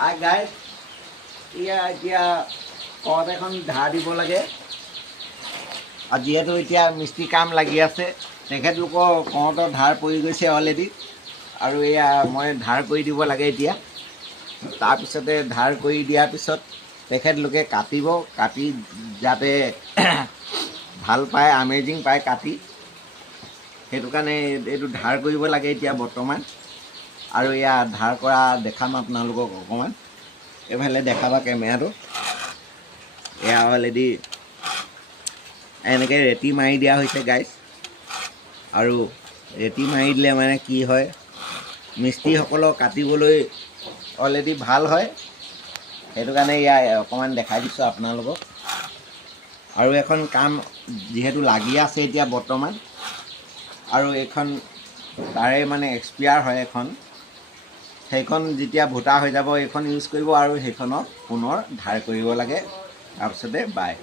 Hi guys, এতিয়া কত এখন ধাৰ দিব লাগে। আৰু যিহেতু এতিয়া মিস্ত্ৰী কাম লাগি আছে, তেখেতলোকৰ কওঁতৰ ধাৰ পৰি গৈছে অলৰেডি। আৰু এয়া মই ধাৰ কৰি দিব লাগে এতিয়া। তাৰপিছতে ধাৰ কৰি দিয়াৰ পিছত তেখেতলোকে কাটিব, কাটি যাতে ভাল পায়, আমেজিং পায় কাটি, সেইটো কাৰণে এইটো ধাৰ কৰিব লাগে এতিয়া বৰ্তমান। আৰু এয়া ধাৰ কৰা দেখাম আপোনালোকক অকণমান। এইফালে দেখাবা কেমেৰাটো। এয়া অলৰেডি এনেকৈ ৰেতি মাৰি দিয়া হৈছে গাইজ। আৰু ৰেতি মাৰি দিলে মানে কি হয়, মিস্ত্ৰীসকলক কাটিবলৈ অলৰেডি ভাল হয়। সেইটো কাৰণে এয়া অকণমান দেখাই দিছোঁ আপোনালোকক। আৰু এখন কাম যিহেতু লাগি আছে এতিয়া বৰ্তমান, আৰু এইখন তাৰে মানে এক্সপায়াৰ হয় এখন, সেইখন যেতিয়া ভোটা হৈ যাব এইখন ইউজ কৰিব, আৰু সেইখনক পুনৰ ধাৰ কৰিব লাগে। তাৰপিছতে বাই।